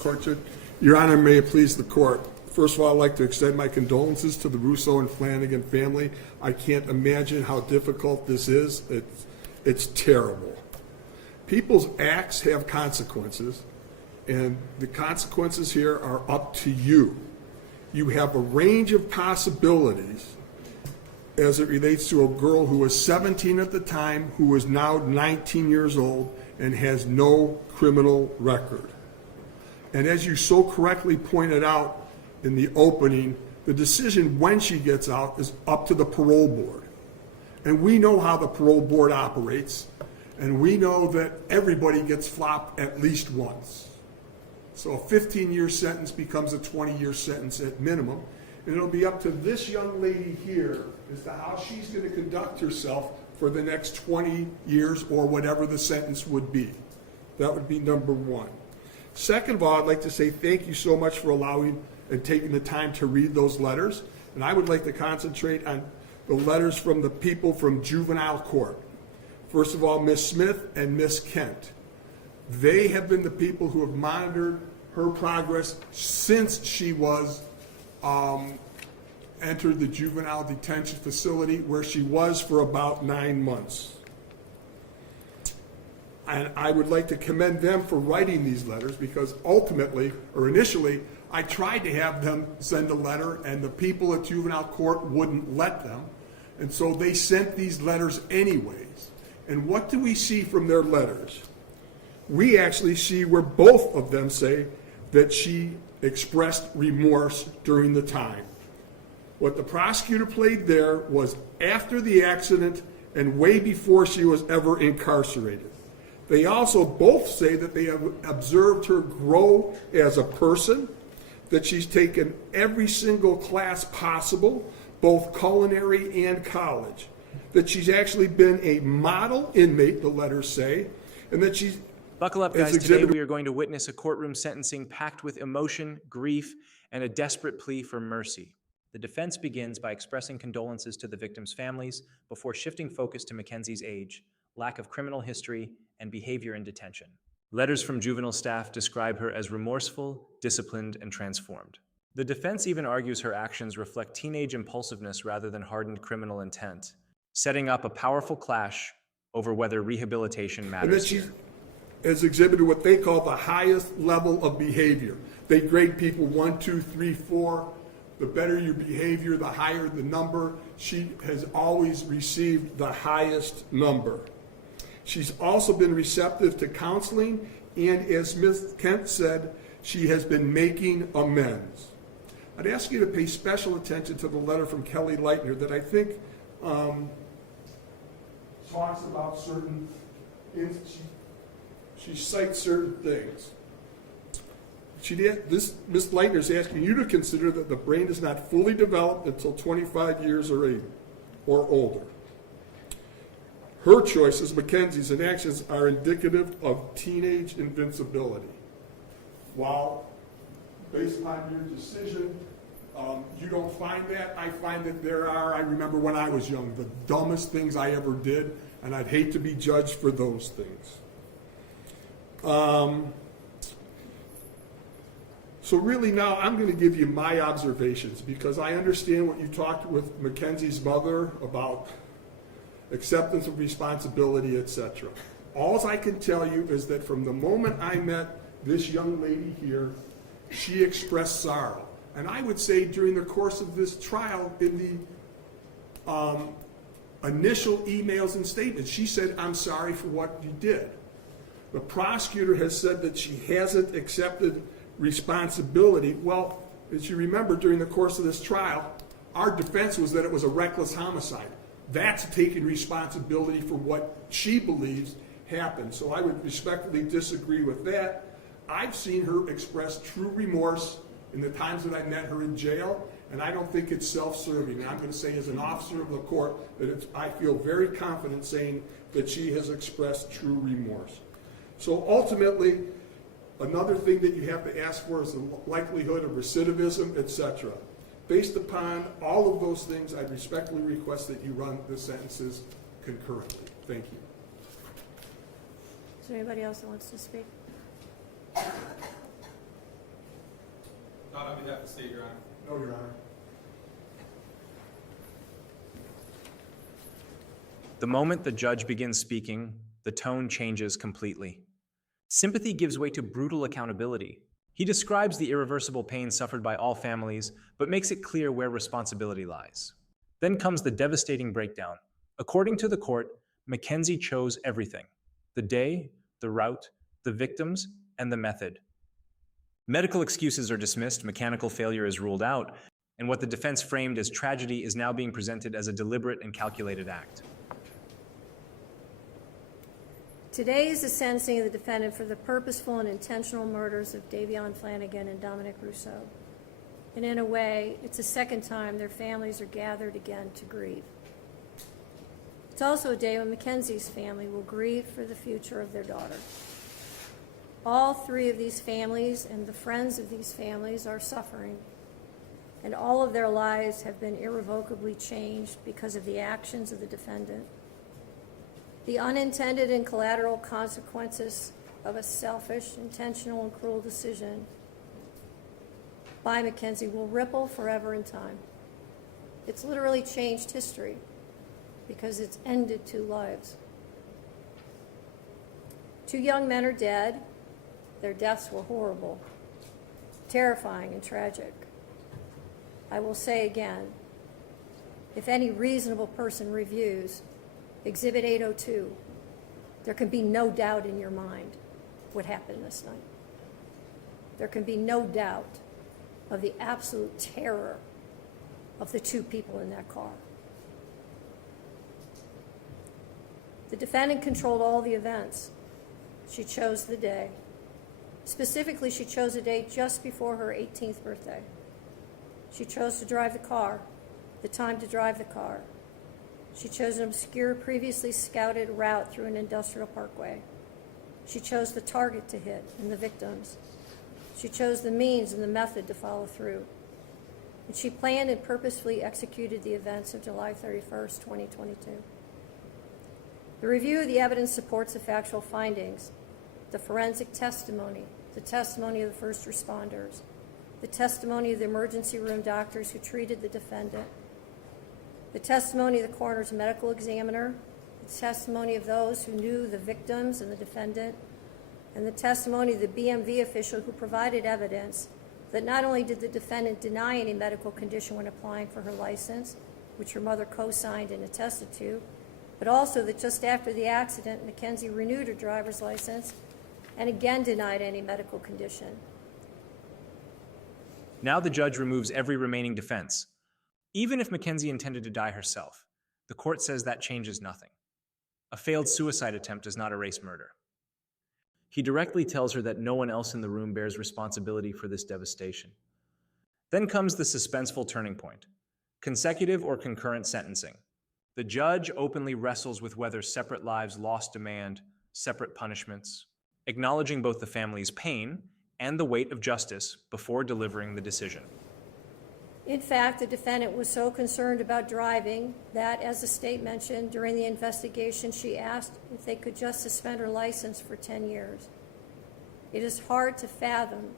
Court Judge. Your Honor, may it please the court. First of all, I'd like to extend my condolences to the Russo and Flanagan family. I can't imagine how difficult this is. It's terrible. People's acts have consequences, and the consequences here are up to you. You have a range of possibilities as it relates to a girl who was 17 at the time, who is now 19 years old, and has no criminal record. And as you so correctly pointed out in the opening, the decision when she gets out is up to the parole board. And we know how the parole board operates, and we know that everybody gets flopped at least once. So a 15-year sentence becomes a 20-year sentence at minimum, and it'll be up to this young lady here as to how she's going to conduct herself for the next 20 years or whatever the sentence would be. That would be number one. Second of all, I'd like to say thank you so much for allowing and taking the time to read those letters. And I would like to concentrate on the letters from the people from juvenile court. First of all, Ms. Smith and Ms. Kent. They have been the people who have monitored her progress since she was entered the juvenile detention facility, where she was for about 9 months. And I would like to commend them for writing these letters, because ultimately, or initially, I tried to have them send a letter, and the people at juvenile court wouldn't let them. And so they sent these letters anyways. And what do we see from their letters? We actually see where both of them say that she expressed remorse during the time. What the prosecutor played there was after the accident and way before she was ever incarcerated. They also both say that they have observed her grow as a person, that she's taken every single class possible, both culinary and college, that she's actually been a model inmate, the letters say, and that she's... Buckle up, guys. Today we are going to witness a courtroom sentencing packed with emotion, grief, and a desperate plea for mercy. The defense begins by expressing condolences to the victims' families before shifting focus to Mackenzie's age, lack of criminal history, and behavior in detention. Letters from juvenile staff describe her as remorseful, disciplined, and transformed. The defense even argues her actions reflect teenage impulsiveness rather than hardened criminal intent, setting up a powerful clash over whether rehabilitation matters. And that she has exhibited what they call the highest level of behavior. They grade people 1, 2, 3, 4. The better your behavior, the higher the number. She has always received the highest number. She's also been receptive to counseling, and as Ms. Kent said, she has been making amends. I'd ask you to pay special attention to the letter from Kelly Leitner that I think talks about certain, she cites certain things. Ms. Leitner is asking you to consider that the brain is not fully developed until 25 years or older. Her choices, Mackenzie's, and actions are indicative of teenage invincibility. While, based upon your decision, you don't find that, I find that there are, I remember when I was young, the dumbest things I ever did, and I'd hate to be judged for those things. So really now I'm going to give you my observations, because I understand what you talked with Mackenzie's mother about acceptance of responsibility, etc. All I can tell you is that from the moment I met this young lady here, she expressed sorrow. And I would say during the course of this trial, in the initial emails and statements, she said, "I'm sorry for what you did." The prosecutor has said that she hasn't accepted responsibility. Well, as you remember, during the course of this trial, our defense was that it was a reckless homicide. That's taking responsibility for what she believes happened. So I would respectfully disagree with that. I've seen her express true remorse in the times that I met her in jail, and I don't think it's self-serving. I'm going to say as an officer of the court that I feel very confident saying that she has expressed true remorse. So ultimately, another thing that you have to ask for is the likelihood of recidivism, etc. Based upon all of those things, I respectfully request that you run the sentences concurrently. Thank you. Is there anybody else that wants to speak? Not on behalf of the state, Your Honor. No, Your Honor. The moment the judge begins speaking, the tone changes completely. Sympathy gives way to brutal accountability. He describes the irreversible pain suffered by all families, but makes it clear where responsibility lies. Then comes the devastating breakdown. According to the court, Mackenzie chose everything: the day, the route, the victims, and the method. Medical excuses are dismissed, mechanical failure is ruled out, and what the defense framed as tragedy is now being presented as a deliberate and calculated act. Today is the sentencing of the defendant for the purposeful and intentional murders of Davion Flanagan and Dominic Rousseau. And in a way, it's the second time their families are gathered again to grieve. It's also a day when Mackenzie's family will grieve for the future of their daughter. All three of these families and the friends of these families are suffering, and all of their lives have been irrevocably changed because of the actions of the defendant. The unintended and collateral consequences of a selfish, intentional, and cruel decision by Mackenzie will ripple forever in time. It's literally changed history because it's ended two lives. Two young men are dead. Their deaths were horrible, terrifying, and tragic. I will say again, if any reasonable person reviews Exhibit 802, there can be no doubt in your mind what happened this night. There can be no doubt of the absolute terror of the two people in that car. The defendant controlled all the events. She chose the day. Specifically, she chose a day just before her 18th birthday. She chose to drive the car, the time to drive the car. She chose an obscure, previously scouted route through an industrial parkway. She chose the target to hit and the victims. She chose the means and the method to follow through. And she planned and purposefully executed the events of July 31st, 2022. The review of the evidence supports the factual findings, the forensic testimony, the testimony of the first responders, the testimony of the emergency room doctors who treated the defendant, the testimony of the coroner's medical examiner, the testimony of those who knew the victims and the defendant, and the testimony of the BMV official who provided evidence that not only did the defendant deny any medical condition when applying for her license, which her mother co-signed and attested to, but also that just after the accident, Mackenzie renewed her driver's license and again denied any medical condition. Now the judge removes every remaining defense. Even if Mackenzie intended to die herself, the court says that changes nothing. A failed suicide attempt does not erase murder. He directly tells her that no one else in the room bears responsibility for this devastation. Then comes the suspenseful turning point: consecutive or concurrent sentencing. The judge openly wrestles with whether separate lives lost demand separate punishments, acknowledging both the family's pain and the weight of justice before delivering the decision. In fact, the defendant was so concerned about driving that, as the state mentioned, during the investigation, she asked if they could just suspend her license for 10 years. It is hard to fathom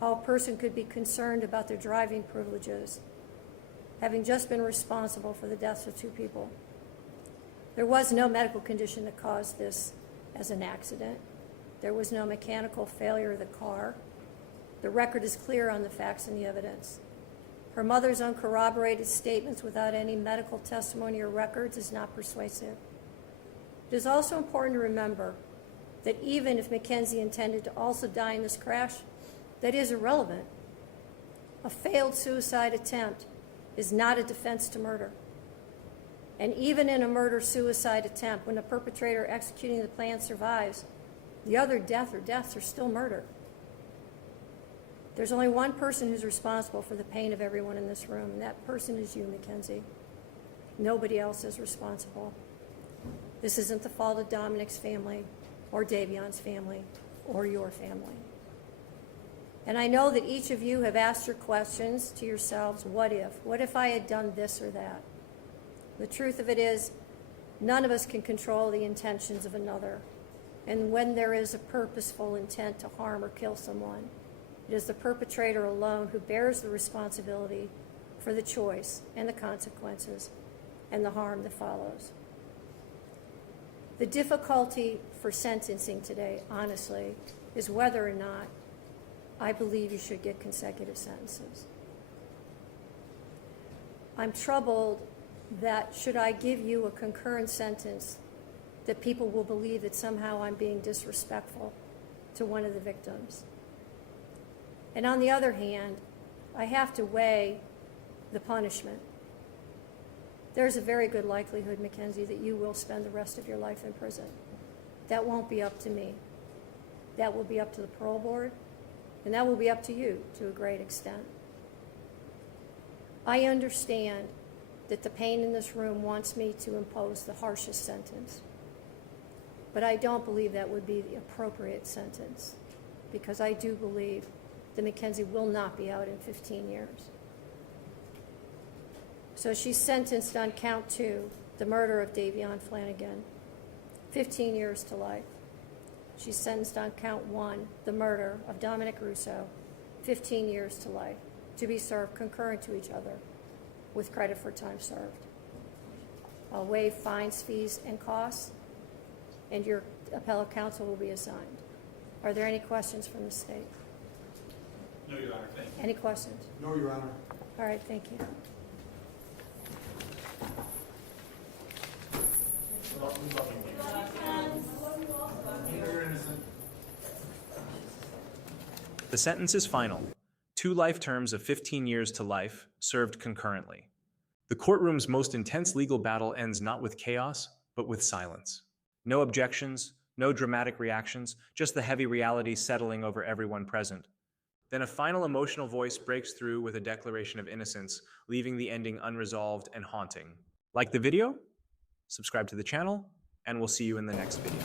how a person could be concerned about their driving privileges, having just been responsible for the deaths of two people. There was no medical condition that caused this as an accident. There was no mechanical failure of the car. The record is clear on the facts and the evidence. Her mother's uncorroborated statements without any medical testimony or records is not persuasive. It is also important to remember that even if Mackenzie intended to also die in this crash, that is irrelevant. A failed suicide attempt is not a defense to murder. And even in a murder-suicide attempt, when the perpetrator executing the plan survives, the other death or deaths are still murder. There's only one person who's responsible for the pain of everyone in this room, and that person is you, Mackenzie. Nobody else is responsible. This isn't the fault of Dominic's family, or Davion's family, or your family. And I know that each of you have asked your questions to yourselves, what if? What if I had done this or that? The truth of it is, none of us can control the intentions of another. And when there is a purposeful intent to harm or kill someone, It is the perpetrator alone who bears the responsibility for the choice and the consequences and the harm that follows. The difficulty for sentencing today, honestly, is whether or not I believe you should get consecutive sentences. I'm troubled that should I give you a concurrent sentence, that people will believe that somehow I'm being disrespectful to one of the victims. And on the other hand, I have to weigh the punishment. There's a very good likelihood, Mackenzie, that you will spend the rest of your life in prison. That won't be up to me. That will be up to the parole board, and that will be up to you to a great extent. I understand that the pain in this room wants me to impose the harshest sentence, but I don't believe that would be the appropriate sentence, because I do believe that Mackenzie will not be out in 15 years. So she's sentenced on count 2, the murder of Davion Flanagan, 15 years to life. She's sentenced on count 1, the murder of Dominic Russo, 15 years to life, to be served concurrent to each other with credit for time served. I'll waive fines, fees, and costs, and your appellate counsel will be assigned. Are there any questions from the state? No, Your Honor, thank you. Any questions? No, Your Honor. All right, thank you. The sentence is final. 2 life terms of 15 years to life, served concurrently. The courtroom's most intense legal battle ends not with chaos, but with silence. No objections, no dramatic reactions, just the heavy reality settling over everyone present. Then a final emotional voice breaks through with a declaration of innocence, leaving the ending unresolved and haunting. Like the video? Subscribe to the channel, and we'll see you in the next video.